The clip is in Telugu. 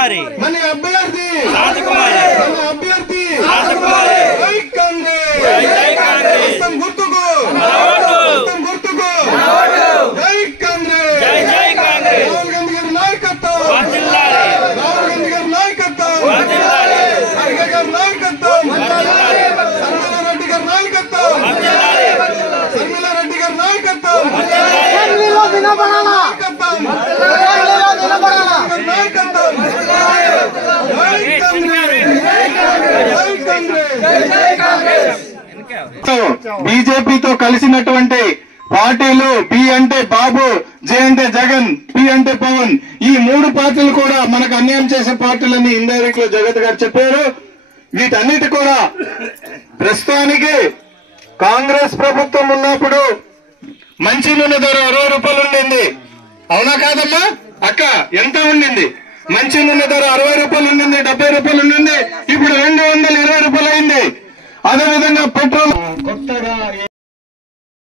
కుమారి మన అభ్యర్థి శాంతి కుమారి మన అభ్యర్థి శాంతి కుమారి జై కాంగ్రెస్ జై కాంగ్రెస్ హస్తం గుర్తుకు హస్తం గుర్తుకు జై కాంగ్రెస్ జై కాంగ్రెస్ రాహుల్ గాంధీ గారి నాయకత్వం వర్ధిల్లాలి రాహుల్ గాంధీ గారి నాయకత్వం వర్ధిల్లాలి ఖర్గే గారి నాయకత్వం వర్ధిల్లాలి శర్మిలా రెడ్డి గారి నాయకత్వం వర్ధిల్లాలి శర్మిలా రెడ్డి గారి నాయకత్వం ఢిల్లీలో నిలబడాలా నాయకత్వం ఢిల్లీలో నిలబడాలా నాయకత్వం జై కాంగ్రెస్ జై కాంగ్రెస్ బీజేపీతో కలిసినటువంటి పార్టీలు బి అంటే బాబు, జే అంటే జగన్, పి అంటే పవన్, ఈ మూడు పార్టీలు కూడా మనకు అన్యాయం చేసే పార్టీలని ఇండైరెక్ట్ లో జగత్ గారు చెప్పారు. వీటన్నిటి కూడా ప్రస్తుతానికి కాంగ్రెస్ ప్రభుత్వం ఉన్నప్పుడు మంచి నూనె ధర 60 రూపాయలు ఉండింది. అవునా కాదమ్మా అక్క? ఎంత ఉండింది? మంచి నూనె ధర 60 రూపాయలు ఉండింది, 70 రూపాయలు ఉండింది, ఇప్పుడు 220 రూపాయలు అయింది. అదేవిధంగా పెట్రోల్ కొత్తగా